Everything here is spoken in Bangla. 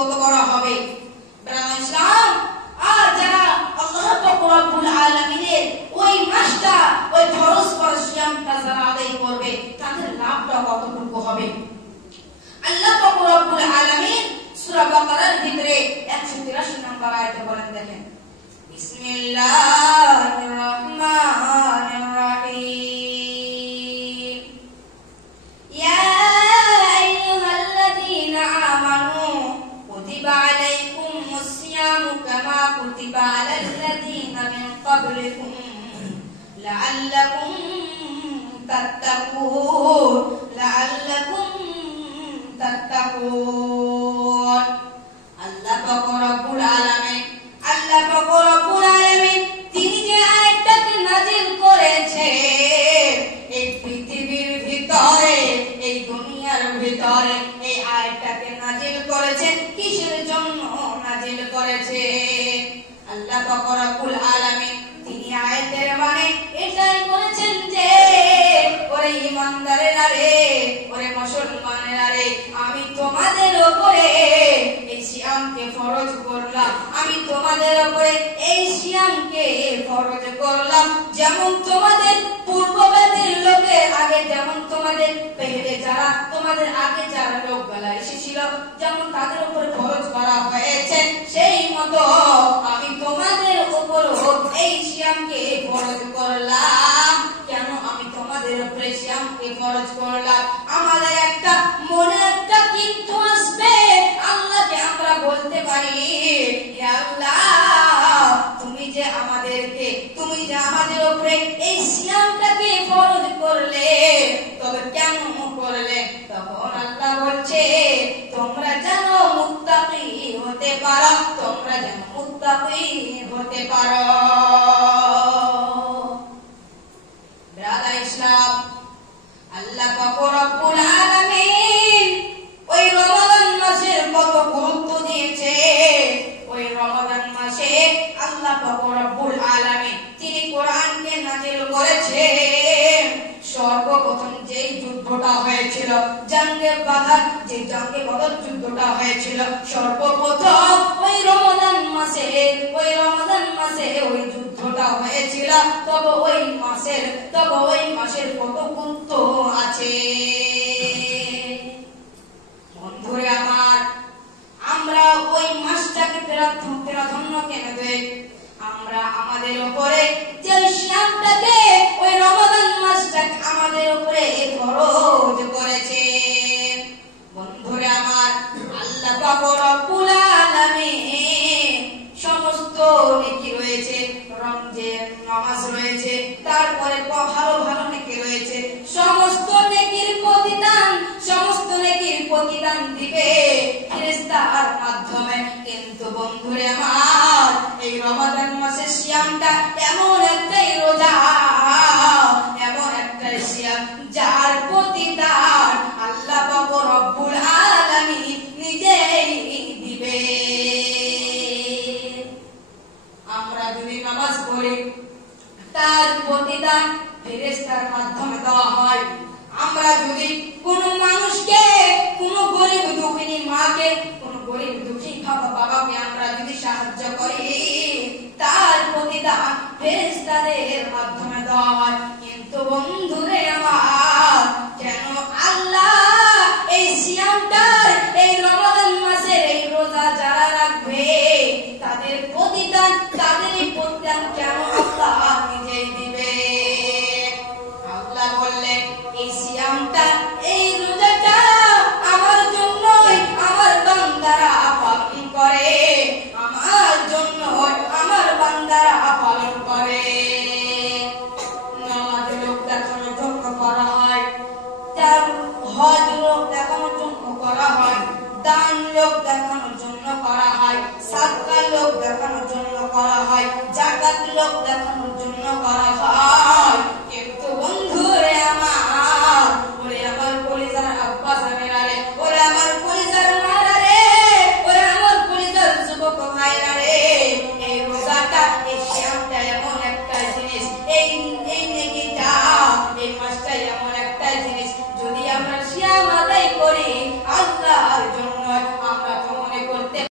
কত বড় হবে। ইসলাম আর যারা আল্লাহ পাক রব্বুল আলামিনের ওই মাসটা ওই ফরজ করা সিয়ামটা যারা আদায় করবে তাদের লাভটা কতটুকু হবে। আল্লাহ পাক রব্বুল আলামিন সূরা বাকারার ভিতরে 183 নম্বর আয়াতে বলেন, দেখেন, বিসমিল্লাহির রহমানির রহিম, ইয়া আইয়ুহাল্লাযীনা আমানু কুতিবা আলাইকুমুস সিয়ামু কামা কুতিবা আলাল্লাযীনা মিন ক্বাবলিকুম লাআল্লাকুম তাত্তাকুন আল্লাহ পাক রব্বুল আলামিন তিনি যে আয়াতটাকে নাযিল করেছে এই পৃথিবীর ভিতরে, এই দুনিয়ার ভিতরে, এই আয়াতটাকে নাযিল করেছেন কিসের জন্য নাযিল করেছে? আল্লাহ পাক রব্বুল আলামিন তিনি আয়াতের মানে এটাই করেছেন যে ওরে ঈমানদারেরা রে, ওরে মুসলমানেরা রে, আমি তোমাদের উপরে এই সিয়ামকে ফরজ করলাম, আমি তোমাদের উপরে এই সিয়ামকে ফরজ করলাম। যেমন তোমাদের পূর্ববর্তী লোকের আগে, যেমন তোমাদের পেহলে যারা তোমাদের আগে যারা লোকগুলা এসেছিল যেমন তাদের উপরে ফরজ করা হয়েছে, সেই মতো আমি তোমাদের উপর এই সিয়ামকে ফরজ করলাম। কেন আমি তোমাদের উপরে সিয়ামকে ফরজ করলাম? আমাদের একটা মনে একটা কিন্তু আসবে, আল্লাহকে আমরা বলতে পারি, হে আল্লাহ তুমি যে আমাদের উপরে এই সিয়ামটাকে ফরজ করলে, তবে কেন করলে? তখন আল্লাহ বলছে তোমরা যেন মুত্তাকি হতে পারো, তোমরা যেন মুত্তাকি হতে পারো। ব্রাদার ইসলাম, আল্লাহ পাক রব্বুল আলামিন ওই রমাদান মাসের কত গুরুত্ব দিয়েছে। ওই রমাদান মাসে আল্লাহ পাক রব্বুল আলামিন তিনি কোরআনকে নাযিল করেছেন। সর্বপ্রথম যেই যুদ্ধটা হয়েছিল জঙ্গে বদর, যে জঙ্গে বদর যুদ্ধটা হয়েছিল সর্বপ্রথম ওই রমাদান মাসে ওই যুদ্ধটা হয়েছিল। তবে ওই মাসের কত গুরুত্ব আছে বন্ধুরে আমার। আমরা ওই মাসটাকে প্রাধান্য কেন দেই? আমরা আমাদের উপরে যে সিয়ামটাকে ওই রমাদান মাসটাকে আমাদের উপরে ফরজ করেছে বন্ধুরে আমার, আল্লাহ পাক রব্বুল আলামিন সমস্ত নেকি রয়েছে, রমজান নামাজ রয়েছে, তারপরে ভালো ভালো নেকি রয়েছে, সমস্ত নেকির প্রতিদান দিবে ফেরেশতার মাধ্যমে। কিন্তু বন্ধুরে আমার এই রমাদান মাসের সিয়ামটা এমন একটাই রোজা, এমন একটাই সিয়াম যার প্রতিদান আল্লাহ পাক রব্বুল আলামিন নিজেই দিবে। আমরা যদি নামাজ পড়ি তার প্রতিদান ফেরেশতার মাধ্যমে দেওয়া হয়। আমরা যদি কোন মানুষকে, কোন গরিব দুঃখিনী মাকে, কোন গরিব দুঃখী বাবাকে আমরা যদি সাহায্য করি তার প্রতিদান ফেরেশতাদের মাধ্যমে দেওয়া হয়। কিন্তু বন্ধুরে আমার, কেন আল্লাহ এই সিয়ামটার, এই রমাদান মাসের এই রোজা যারা রাখবে তাদের প্রতিদান কেন আল্লাহ নিজেই দিবে? আল্লাহ বললেন এই সিয়ামটা, এই রোজাটা আমার জন্যই আমার বান্দারা পালন করে, আমার জন্য আমার বান্দারা পালন করে। নামাজ লোক দেখানোর জন্য করা হয়, হজ লোক দেখানোর জন্য করা হয়, দান লোক দেখানোর জন্য করা হয়, সাদকা লোক দেখানোর জন্য করা হয়, যাকাত লোক দেখানোর জন্য করা হয়।